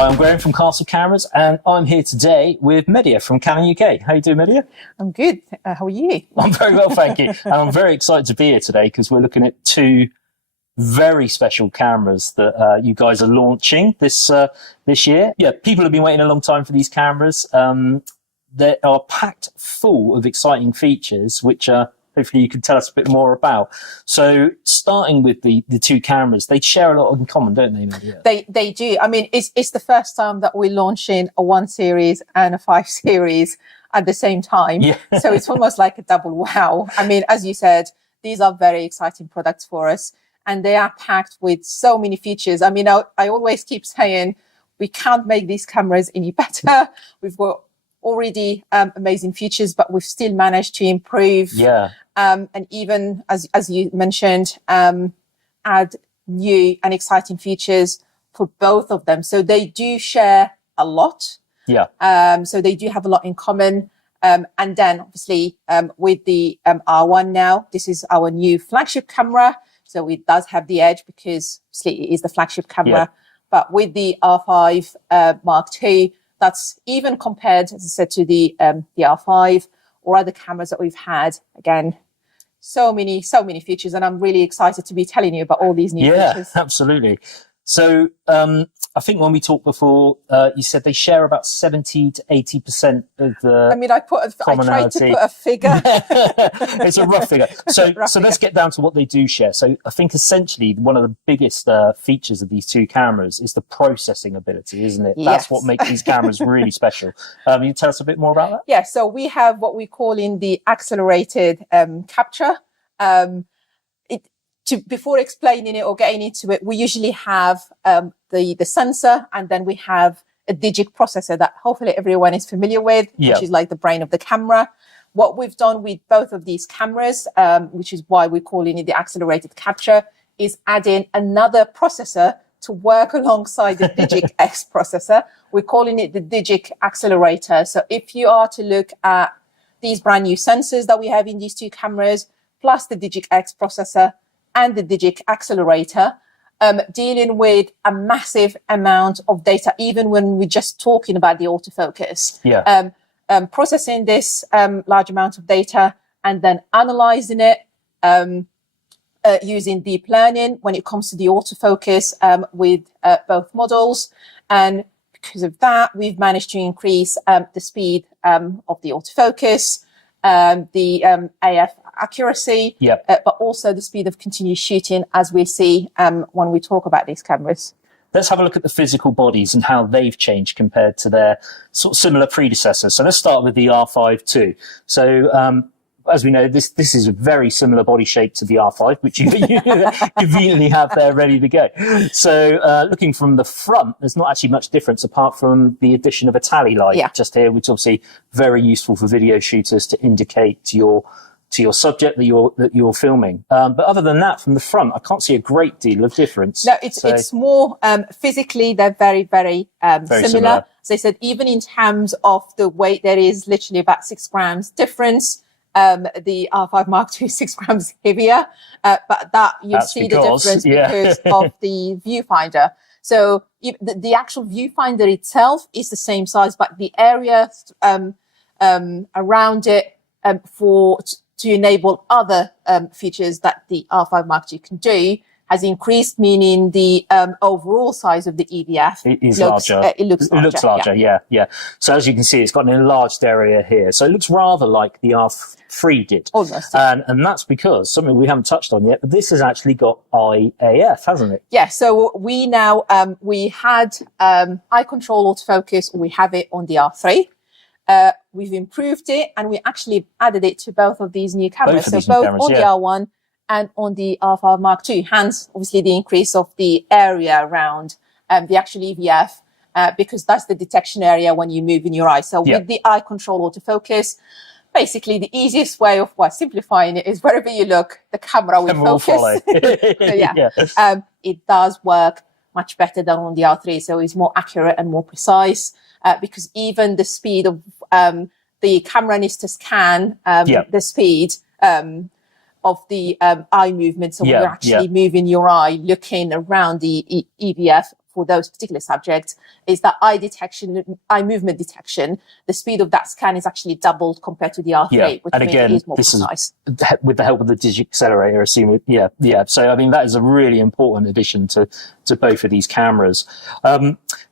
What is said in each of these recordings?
Hi, I'm Graham from Castle Cameras, and I'm here today with Medea from Canon UK. How you doing, Medea? I'm good. How are you? I'm very well, thank you. And I'm very excited to be here today because we're looking at two very special cameras that you guys are launching this year. Yeah, people have been waiting a long time for these cameras. They are packed full of exciting features, which hopefully you can tell us a bit more about. So starting with the two cameras, they share a lot in common, don't they, Medea? They do. I mean, it's the first time that we're launching a 1 series and a 5 series at the same time. Yeah. So it's almost like a double wow. I mean, as you said, these are very exciting products for us, and they are packed with so many features. I mean, I always keep saying we can't make these cameras any better. We've got already amazing features, but we've still managed to improve. Yeah. And even as you mentioned, add new and exciting features for both of them. So they do share a lot. Yeah. So they do have a lot in common. And then obviously with the R1 now, this is our new flagship camera. So it does have the edge because obviously it is the flagship camera. Yeah. But with the R5 Mark II, that's even compared, as I said, to the R5 or other cameras that we've had. Again, so many features, and I'm really excited to be telling you about all these new features. Yeah, absolutely. So I think when we talked before, you said they share about 70 to 80% of the. I mean, I tried to put a figure. It's a rough figure. So let's get down to what they do share. So I think essentially one of the biggest features of these two cameras is the processing ability, isn't it? Yes. That's what makes these cameras really special. Can you tell us a bit more about that? Yeah. So we have what we call in the accelerated capture. Before explaining it or getting into it, we usually have the sensor, and then we have a DİGİS processor that hopefully everyone is familiar with, which is like the brain of the camera. What we've done with both of these cameras, which is why we're calling it the accelerated capture, is adding another processor to work alongside the DİGİS X processor. We're calling it the DİGİS accelerator. So if you are to look at these brand new sensors that we have in these two cameras, plus the DİGİS X processor, and the DİGİS accelerator, dealing with a massive amount of data, even when we're just talking about the autofocus. Yeah. Processing this large amount of data and then analyzing it using deep learning when it comes to the autofocus with both models. And because of that, we've managed to increase the speed of the autofocus, the AF accuracy, but also the speed of continuous shooting, as we see when we talk about these cameras. Let's have a look at the physical bodies and how they've changed compared to their sort of similar predecessors. So let's start with the R5 too. So as we know, this is a very similar body shape to the R5, which you conveniently have there ready to go. So looking from the front, there's not actually much difference apart from the addition of a tally light just here, which is obviously very useful for video shooters to indicate to your subject that you're filming. But other than that, from the front, I can't see a great deal of difference. No, it's more physically, they're very, very similar. As I said, even in terms of the weight, there is literally about 6 grams difference. The R5 Mark II is 6 grams heavier, but that's see the difference because of the viewfinder. So the actual viewfinder itself is the same size, but the area around it to enable other features that the R5 Mark II can do has increased, meaning the overall size of the EVF larger. It looks larger. Yeah. So as you can see, it's got an enlarged area here. So it looks rather like the R3 did. Almost. And that's because something we haven't touched on yet, but this has actually got IAF, hasn't it? Yeah. So we now, we had eye control autofocus. We have it on the R3. We've improved it, and we actually added it to both of these new cameras. So both on the R1 and on the R5 Mark II, hence obviously the increase of the area around the actual EVF, because that's the detection area when you move in your eye. So with the eye control autofocus, basically the easiest way of simplifying it is wherever you look, the camera will focus. So it does work much better than on the R3. So it's more accurate and more precise, because even the speed of the camera needs to scan the speed of the eye movement. So when you're actually moving your eye, looking around the EVF, for those particular subjects is that eye detection, eye movement detection, the speed of that scan is actually doubled compared to the R3, which and means again, it is more this precise. is with the help of the DİGİS accelerator, assume it, yeah. So, I mean, that is a really important addition to both of these cameras.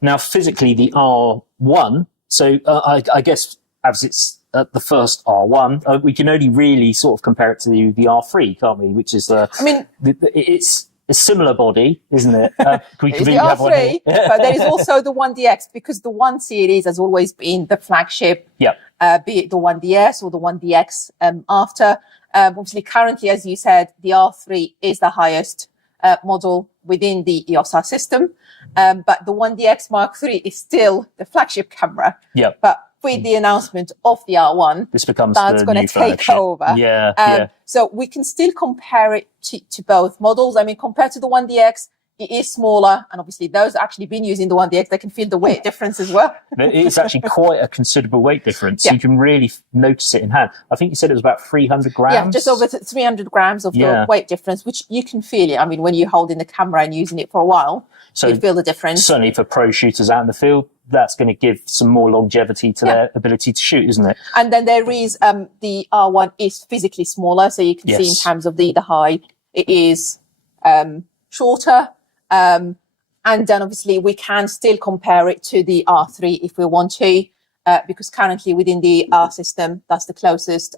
Now, physically, the R1, so I guess as it's the first R1, we can only really sort of compare it to the R3, can't we? Which is, it's a similar body, isn't it? It's the R3, but there is also the 1DX, because the 1 series has always been the flagship, be it the 1DS or the 1DX after. Obviously, currently, as you said, the R3 is the highest model within the EOS R system, but the 1DX Mark III is still the flagship camera. But with the announcement of the R1, this becomes that's going to take over. So we can still compare it to both models. I mean, compared to the 1DX, it is smaller, and obviously those actually been using the 1DX, they can feel the weight difference as well. It's actually quite a considerable weight difference. You can really notice it in hand. I think you said it was about 300 grams. Yeah, just over 300 grams of the weight difference, which you can feel it. I mean, when you're holding the camera and using it for a while, you feel the difference. Certainly for pro shooters out in the field, that's going to give some more longevity to their ability to shoot, isn't it? And then there is, the R1 is physically smaller, so you can see in terms of the height, it is shorter. And then obviously we can still compare it to the R3 if we want to, because currently within the R system, that's the closest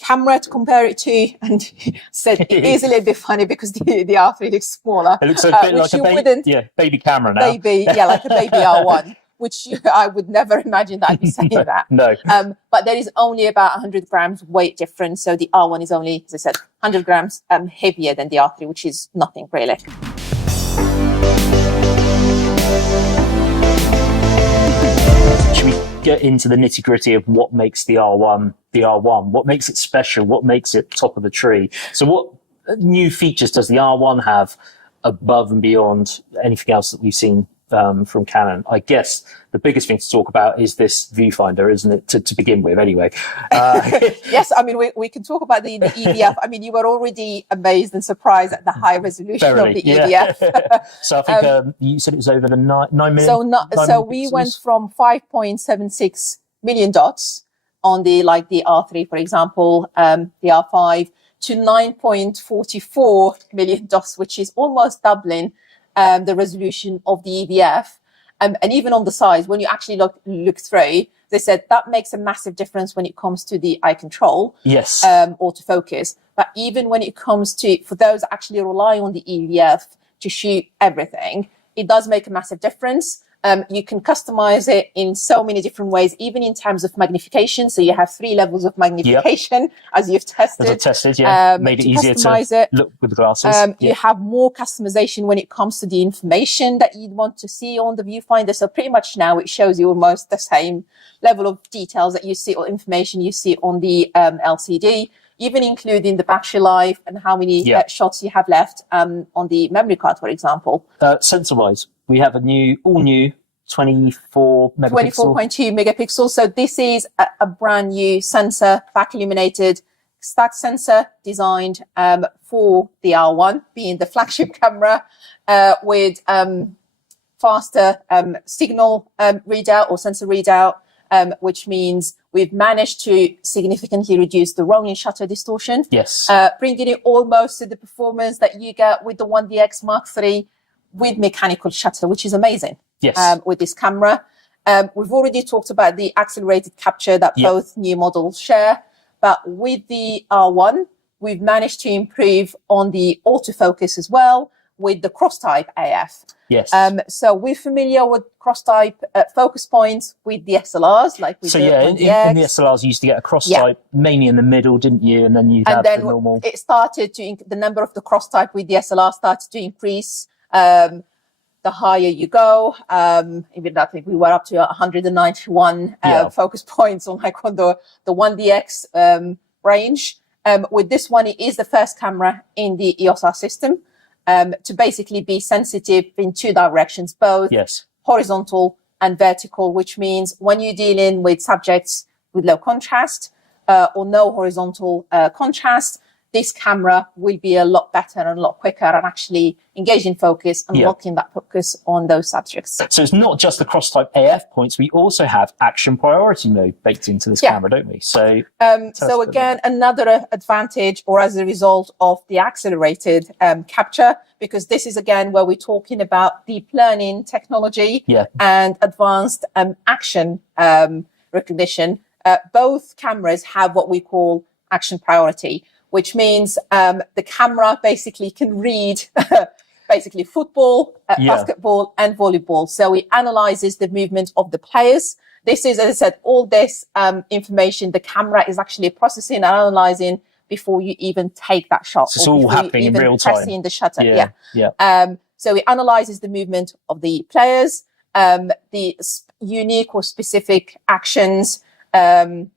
camera to compare it to. And said it is a little bit funny because the R3 looks smaller. It looks a bit like a baby camera now. Like a baby R1, which I would never imagine that I'd be saying that. No. But there is only about 100 grams weight difference. So the R1 is only, as I said, 100 grams heavier than the R3, which is nothing really. Should we get into the nitty gritty of what makes the R1 the R1? What makes it special? What makes it top of the tree? So what new features does the R1 have above and beyond anything else that we've seen from Canon? I guess the biggest thing to talk about is this viewfinder, isn't it, to begin with anyway? Yes, I mean, we can talk about the EVF. I mean, you were already amazed and surprised at the high resolution of the EVF. So I think you said it was over the 9 million. So we went from 5.76 million dots on the R3, for example, the R5, to 9.44 million dots, which is almost doubling the resolution of the EVF. And even on the size, when you actually look through, they said that makes a massive difference when it comes to the eye control, autofocus. But even when it comes to, for those that actually rely on the EVF to shoot everything, it does make a massive difference. You can customize it in so many different ways, even in terms of magnification. So you have 3 levels of magnification, as you've tested. As I've tested, made it easier to look with the glasses. You have more customization when it comes to the information that you'd want to see on the viewfinder. So pretty much now it shows you almost the same level of details that you see, or information you see on the LCD, even including the battery life and how many shots you have left on the memory card, for example. Sensor-wise, we have all new 24 megapixel. 24.2 megapixels. So this is a brand new sensor, back-illuminated stack sensor designed for the R1, being the flagship camera, with faster signal readout or sensor readout, which means we've managed to significantly reduce the rolling shutter distortion. Bringing it almost to the performance that you get with the 1DX Mark III with mechanical shutter, which is amazing. With this camera. We've already talked about the accelerated capture that both new models share, but with the R1, we've managed to improve on the autofocus as well with the cross-type AF. So we're familiar with cross-type focus points with the SLRs, like with in the SLRs, you used to get a cross-type mainly in the middle, didn't you? And then you'd have the normal. It started to, the number of the cross-type with the SLR started to increase. The higher you go, even I think we were up to 191 focus points on the 1DX range. With this one, it is the first camera in the EOS R system to basically be sensitive in 2 directions, both horizontal and vertical, which means when you're dealing with subjects with low contrast or no horizontal contrast, this camera will be a lot better and a lot quicker and actually engage in focus and locking that focus on those subjects. So it's not just the cross-type AF points, we also have action priority mode baked into this camera, don't we? So, so again, another advantage, or as a result of the accelerated capture, because this is again where we're talking about deep learning technology and advanced action recognition. Both cameras have what we call action priority, which means the camera basically can read basically football, basketball, and volleyball. So it analyzes the movement of the players. This is, as I said, all this information the camera is actually processing and analyzing before you even take that shot. So it's all happening in real time. Pressing the shutter. So it analyzes the movement of the players, the unique or specific actions, and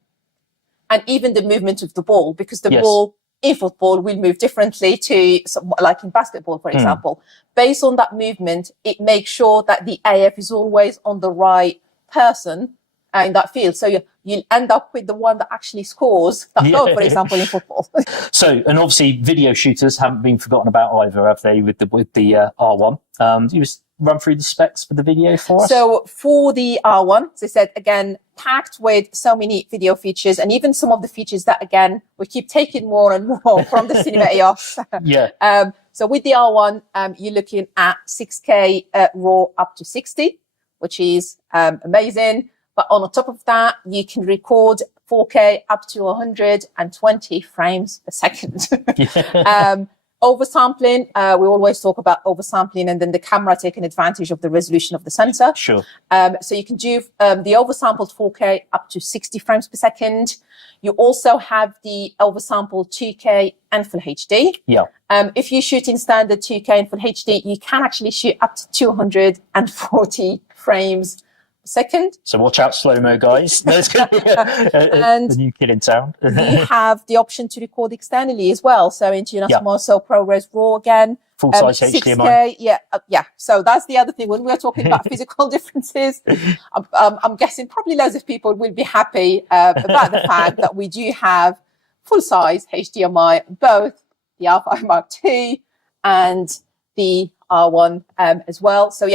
even the movement of the ball, because the ball in football will move differently to, like in basketball, for example. Based on that movement, it makes sure that the AF is always on the right person in that field. So you'll end up with the one that actually scores that goal, for example, in football. So, and obviously video shooters haven't been forgotten about either, have they, with the R1? Do you just run through the specs for the video for us? So for the R1, as I said, again, packed with so many video features, and even some of the features that, again, we keep taking more and more from the Cinema EOS. So with the R1, you're looking at 6K RAW up to 60, which is amazing. But on top of that, you can record 4K up to 120 frames per second. Oversampling, we always talk about oversampling, and then the camera taking advantage of the resolution of the sensor. Sure. So you can do the oversampled 4K up to 60 frames per second. You also have the oversampled 2K and full HD. If you shoot in standard 2K and full HD, you can actually shoot up to 240 frames per second. So watch out, slow-mo, guys. There's going to be a new kid in town. We have the option to record externally as well. So into so ProRes RAW again. Full-size 6K, HDMI. So that's the other thing. When we're talking about physical differences, I'm guessing probably loads of people will be happy about the fact that we do have full-size HDMI, both the R5 Mark II and the R1 as well. So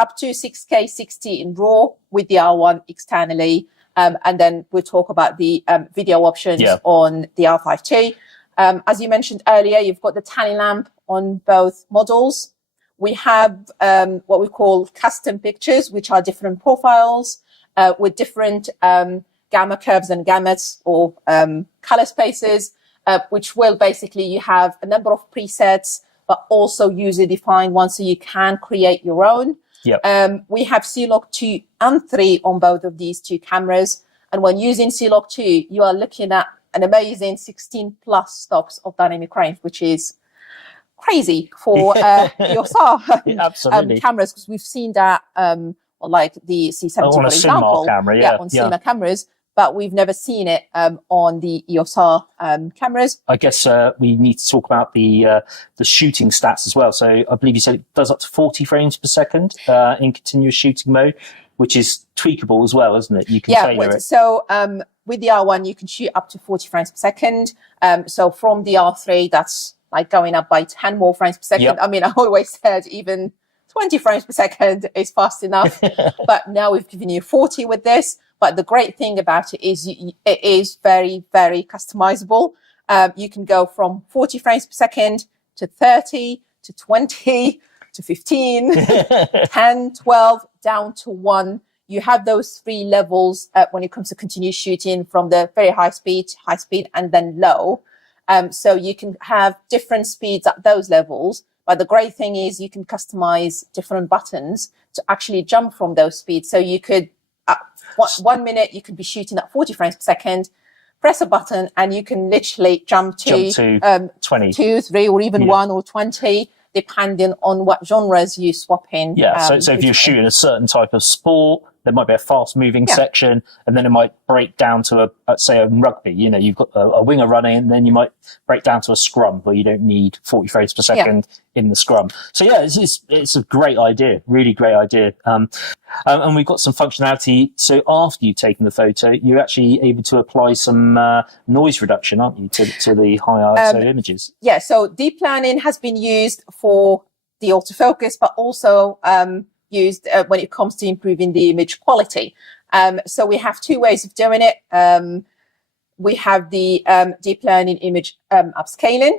up to 6K 60 in RAW with the R1 externally. And then we'll talk about the video options on the R5 II. As you mentioned earlier, you've got the tanning lamp on both models. We have what we call custom pictures, which are different profiles with different gamma curves and gamuts or color spaces, which will basically, you have a number of presets, but also user-defined ones, so you can create your own. We have C-Log 2 and 3 on both of these two cameras. And when using C-Log 2, you are looking at an amazing 16 plus stops of dynamic range, which is crazy for EOS R cameras, because we've seen that like the C70, for example, on cinema cameras, but we've never seen it on the EOS R cameras. I guess we need to talk about the shooting stats as well. So I believe you said it does up to 40 frames per second in continuous shooting mode, which is tweakable as well, isn't it? You can tailor it. So with the R1, you can shoot up to 40 frames per second. So from the R3, that's like going up by 10 more frames per second. I mean, I always said even 20 frames per second is fast enough, but now we've given you 40 with this. But the great thing about it is it is very, very customizable. You can go from 40 frames per second to 30 to 20 to 15, 10, 12, down to 1. You have those 3 levels when it comes to continuous shooting, from the very high speed, and then low. So you can have different speeds at those levels. But the great thing is you can customize different buttons to actually jump from those speeds. So you could, 1 minute, you could be shooting at 40 frames per second, press a button, and you can literally jump to 20, 2, 3, or even 1 or 20, depending on what genres you swap in. So if you're shooting a certain type of sport, there might be a fast moving section, and then it might break down to say a rugby. You know, you've got a winger running, and then you might break down to a scrum where you don't need 40 frames per second in the scrum. So yeah, it's a great idea, really great idea. And we've got some functionality. So after you've taken the photo, you're actually able to apply some noise reduction, aren't you, to the high ISO images? Yeah. So deep learning has been used for the autofocus, but also used when it comes to improving the image quality. So we have two ways of doing it. We have the deep learning image upscaling,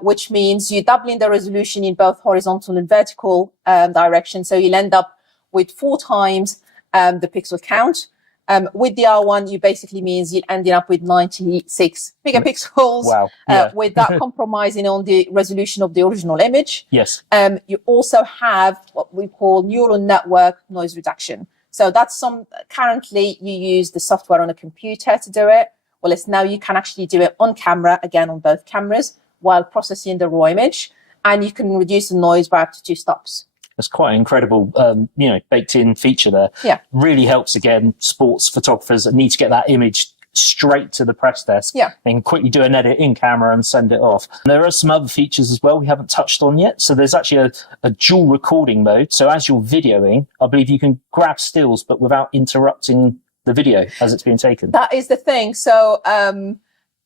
which means you're doubling the resolution in both horizontal and vertical direction. So you'll end up with 4 times the pixel count. With the R1, you basically means you're ending up with 96 megapixels. Wow. Without compromising on the resolution of the original image. Yes. You also have what we call neural network noise reduction. So that's currently you use the software on a computer to do it. Well, now you can actually do it on camera, again, on both cameras, while processing the raw image, and you can reduce the noise by up to 2 stops. That's quite an incredible, baked in feature there. Yeah. Really helps, again, sports photographers that need to get that image straight to the press desk. Yeah. And quickly do an edit in camera and send it off. And there are some other features as well we haven't touched on yet. So there's actually a dual recording mode. So as you're videoing, I believe you can grab stills, but without interrupting the video as it's being taken. That is the thing. So,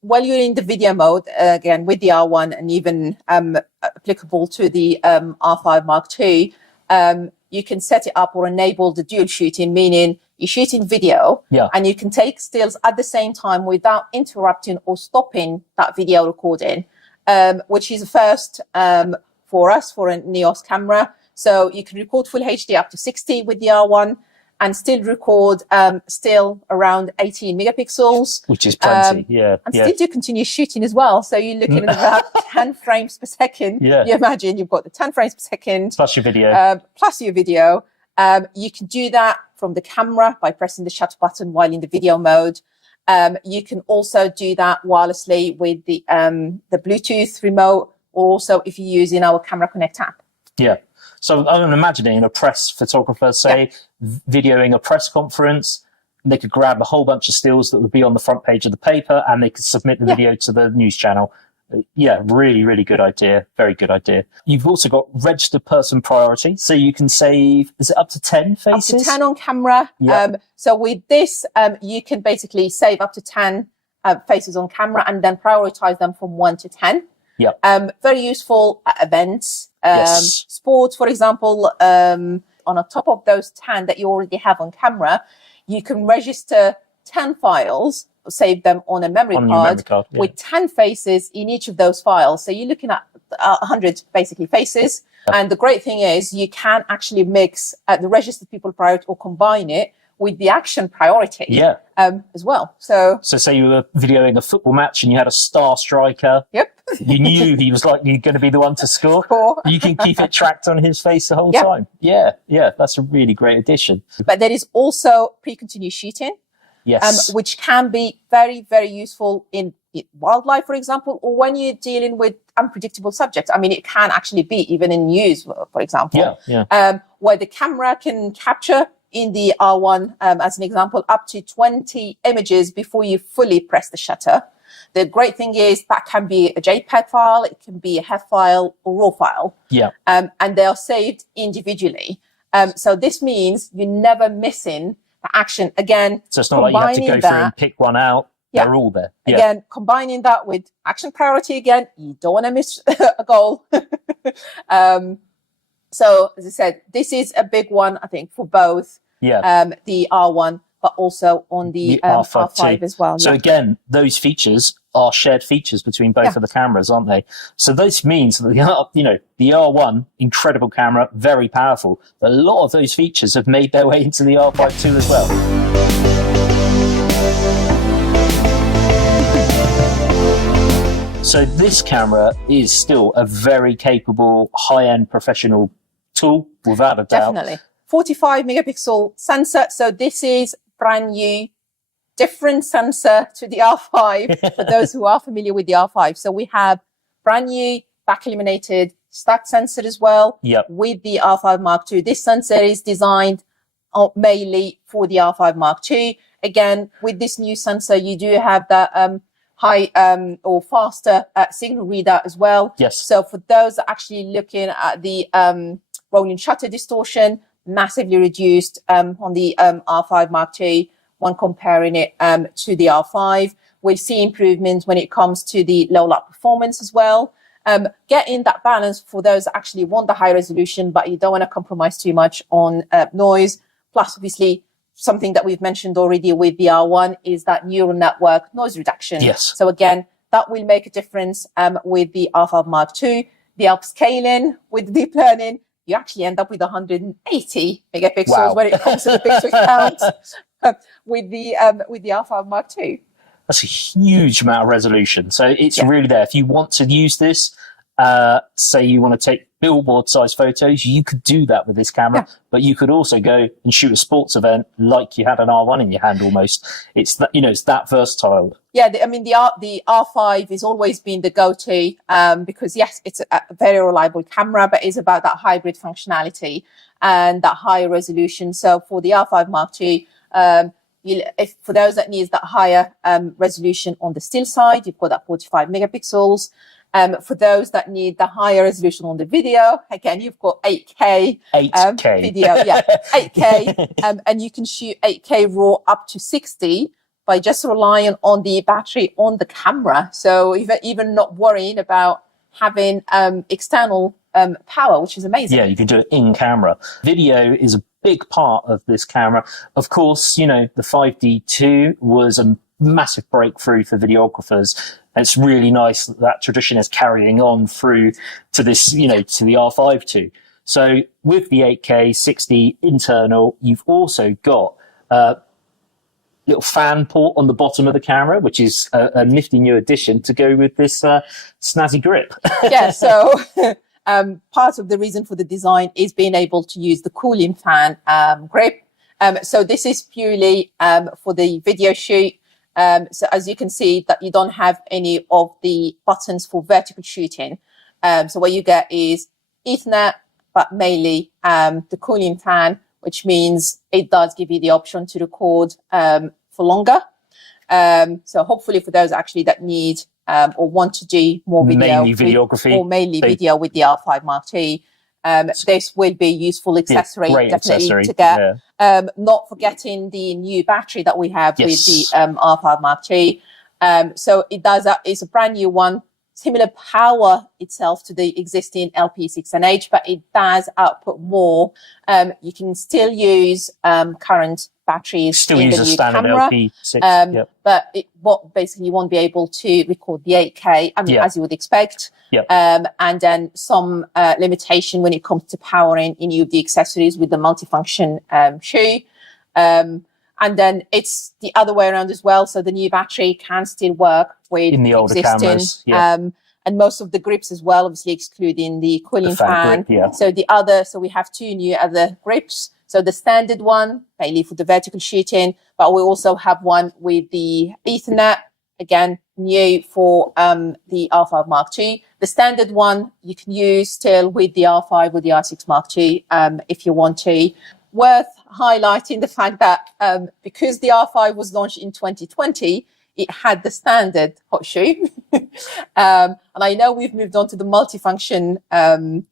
while you're in the video mode, again, with the R1 and even applicable to the R5 Mark II, you can set it up or enable the dual shooting, meaning you're shooting video and you can take stills at the same time without interrupting or stopping that video recording, which is a first for us, for an EOS camera. So you can record full HD up to 60 with the R1 and still record still around 18 megapixels. Which is plenty, And still do continue shooting as well. So you're looking at about 10 frames per second. Yeah. You imagine you've got the 10 frames per second. Plus your video. Plus your video. You can do that from the camera by pressing the shutter button while in the video mode. You can also do that wirelessly with the Bluetooth remote, or also if you're using our Camera Connect app. Yeah. So I'm imagining a press photographer, say, videoing a press conference, they could grab a whole bunch of stills that would be on the front page of the paper, and they could submit the video to the news channel. Yeah, really, really good idea. Very good idea. You've also got registered person priority, so you can save, is it up to 10 faces? Up to 10 on camera. So with this, you can basically save up to 10 faces on camera and then prioritize them from 1 to 10. Very useful at events, sports, for example. On top of those 10 that you already have on camera, you can register 10 files, save them on a memory card with 10 faces in each of those files. So you're looking at 100 basically faces. And the great thing is you can actually mix the registered people priority or combine it with the action priority as well. So say you were videoing a football match and you had a star striker. You knew he was likely going to be the one to score. You can keep it tracked on his face the whole time. Yeah, that's a really great addition. But there is also pre-continuous shooting, which can be very, very useful in wildlife, for example, or when you're dealing with unpredictable subjects. I mean, it can actually be even in news, for example, where the camera can capture in the R1, as an example, up to 20 images before you fully press the shutter. The great thing is that can be a JPEG file, it can be a HEF file or RAW file. And they are saved individually. So this means you're never missing the action. Again, so it's not like you have to go through and pick one out. They're all there. Again, combining that with action priority again, you don't want to miss a goal. So as I said, this is a big one, I think, for both the R1, but also on the R5 as well. So again, those features are shared features between both of the cameras, aren't they? So this means that, the R1, incredible camera, very powerful, but a lot of those features have made their way into the R5 too as well. So this camera is still a very capable, high-end professional tool, without a doubt. Definitely. 45 megapixel sensor. So this is brand new, different sensor to the R5 for those who are familiar with the R5. So we have brand new back-illuminated stacked sensor as well with the R5 Mark II. This sensor is designed mainly for the R5 Mark II. Again, with this new sensor, you do have that high or faster signal readout as well. Yes. So for those that are actually looking at the rolling shutter distortion, massively reduced on the R5 Mark II when comparing it to the R5. We'll see improvements when it comes to the low light performance as well. Getting that balance for those that actually want the high resolution, but you don't want to compromise too much on noise. Plus, obviously, something that we've mentioned already with the R1 is that neural network noise reduction. Yes. So again, that will make a difference with the R5 Mark II. The upscaling with deep learning, you actually end up with 180 megapixels when it comes to the pixel count with the R5 Mark II. That's a huge amount of resolution. So it's really there. If you want to use this, say you want to take billboard size photos, you could do that with this camera, but you could also go and shoot a sports event like you had an R1 in your hand almost. It's that, it's that versatile. Yeah, I mean, the R5 has always been the go-to because, yes, it's a very reliable camera, but it's about that hybrid functionality and that higher resolution. So for the R5 Mark II, for those that need that higher resolution on the still side, you've got that 45 megapixels. For those that need the higher resolution on the video, again, you've got 8K, 8K. Video, 8K, and you can shoot 8K RAW up to 60 by just relying on the battery on the camera. So even not worrying about having external power, which is amazing. Yeah, you can do it in camera. Video is a big part of this camera. Of course, the 5D2 was a massive breakthrough for videographers. It's really nice that tradition is carrying on through to this, to the R5 too. So with the 8K 60 internal, you've also got a little fan port on the bottom of the camera, which is a nifty new addition to go with this snazzy grip. Yeah, so part of the reason for the design is being able to use the cooling fan grip. So this is purely for the video shoot. So as you can see that you don't have any of the buttons for vertical shooting. So what you get is Ethernet, but mainly the cooling fan, which means it does give you the option to record for longer. So hopefully for those actually that need or want to do more video, mainly videography, or mainly video with the R5 Mark II, this will be a useful accessory, definitely to get. Not forgetting the new battery that we have with the R5 Mark II. So it does it's a brand new one, similar power itself to the existing LP6NH, but it does output more. You can still use current batteries in the new camera, LP6, but it basically you won't be able to record the 8K, as you would expect. And then some limitation when it comes to powering any of the accessories with the multifunction shoe. And then it's the other way around as well. So the new battery can still work with in the older cameras. And most of the grips as well, obviously excluding the cooling fan. Grip, So we have two new other grips. So the standard one, mainly for the vertical shooting, but we also have one with the Ethernet, again, new for the R5 Mark II. The standard one you can use still with the R5 or the R6 Mark II if you want to. Worth highlighting the fact that because the R5 was launched in 2020, it had the standard hot shoe. And I know we've moved on to the multifunction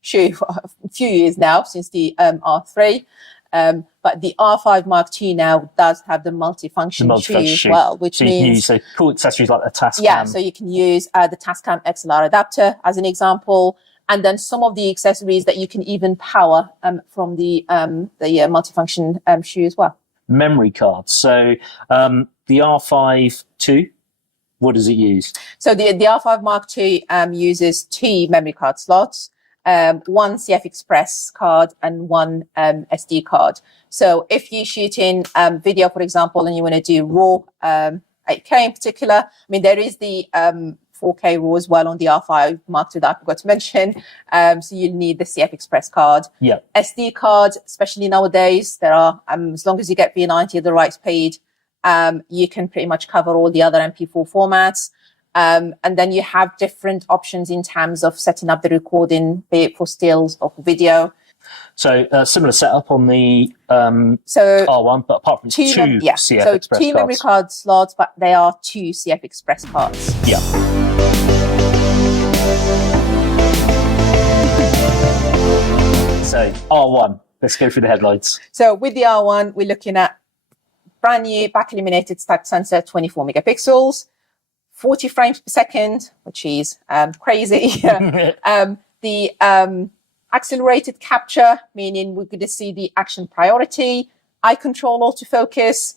shoe for a few years now, since the R3. But the R5 Mark II now does have the multifunction shoe as well, which so means... you can use cool accessories like the Tascam. Yeah, so you can use the Tascam XLR adapter as an example, and then some of the accessories that you can even power from the multifunction shoe as well. Memory cards. So the R5 II, what does it use? So the R5 Mark II uses 2 memory card slots, one CF Express card and one SD card. So if you're shooting video, for example, and you want to do raw 8K in particular, I mean, there is the 4K RAW as well on the R5 Mark II that I forgot to mention. So you'll need the CF Express card. SD card, especially nowadays, there are, as long as you get V90 at the right speed, you can pretty much cover all the other MP4 formats. And then you have different options in terms of setting up the recording, be it for stills or for video. So similar setup on the So R1, but apart from it's two CF so Express two memory card slots, but they are two CF Express cards. Yeah. So R1, let's go through the headlights. So with the R1, we're looking at brand new back-illuminated stacked sensor, 24 megapixels, 40 frames per second, which is crazy. The accelerated capture, meaning we're going to see the action priority, eye control autofocus,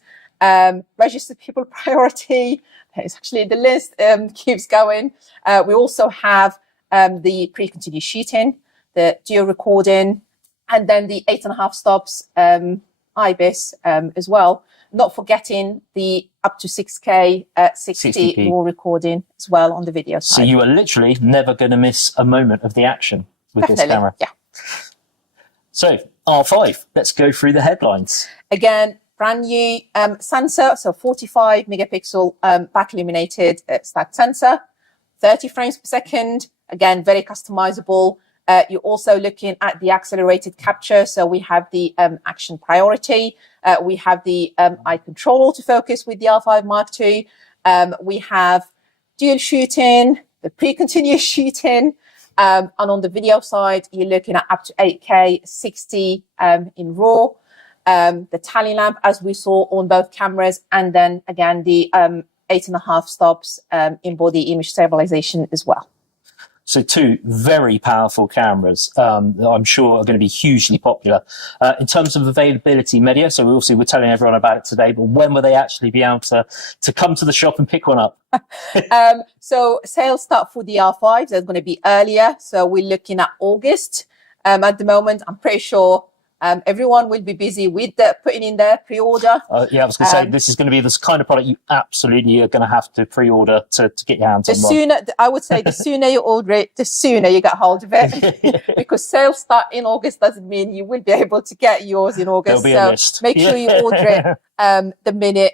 register pupil priority. It's actually the list keeps going. We also have the pre-continuous shooting, the geo recording, and then the 8.5 stops IBIS as well. Not forgetting the up to 6K 60 raw recording as well on the video side. So you are literally never going to miss a moment of the action with this camera. Yeah. So R5, let's go through the headlines. Again, brand new sensor, so 45 megapixel back illuminated stacked sensor, 30 frames per second. Again, very customizable. You're also looking at the accelerated capture. So we have the action priority. We have the eye control autofocus with the R5 Mark II. We have dual shooting, the pre-continuous shooting. And on the video side, you're looking at up to 8K 60 in RAW. The tally lamp, as we saw on both cameras. And then again, the 8.5 stops in body image stabilization as well. So two very powerful cameras that I'm sure are going to be hugely popular. In terms of availability, Media, so obviously we're telling everyone about it today, but when will they actually be able to come to the shop and pick one up? So sales start for the R5. They're going to be earlier. So we're looking at August. At the moment, I'm pretty sure everyone will be busy with putting in their pre-order. Yeah, I was going to say, this is going to be this kind of product you absolutely are going to have to pre-order to get your hands on one. Sooner, I would say the sooner you order it, the sooner you get hold of it. Because sales start in August doesn't mean you will be able to get yours in August. There'll be a list. Make sure you order it the minute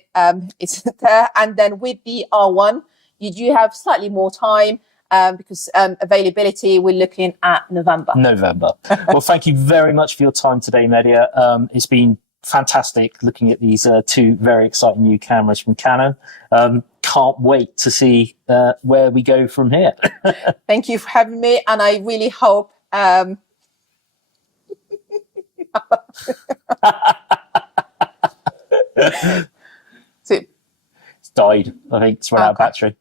it's there. And then with the R1, you do have slightly more time. Because availability, we're looking at November. Well, thank you very much for your time today, Media. It's been fantastic looking at these two very exciting new cameras from Canon. Can't wait to see where we go from here. Thank you for having me, and I really hope... It's died. I think it's run out of battery.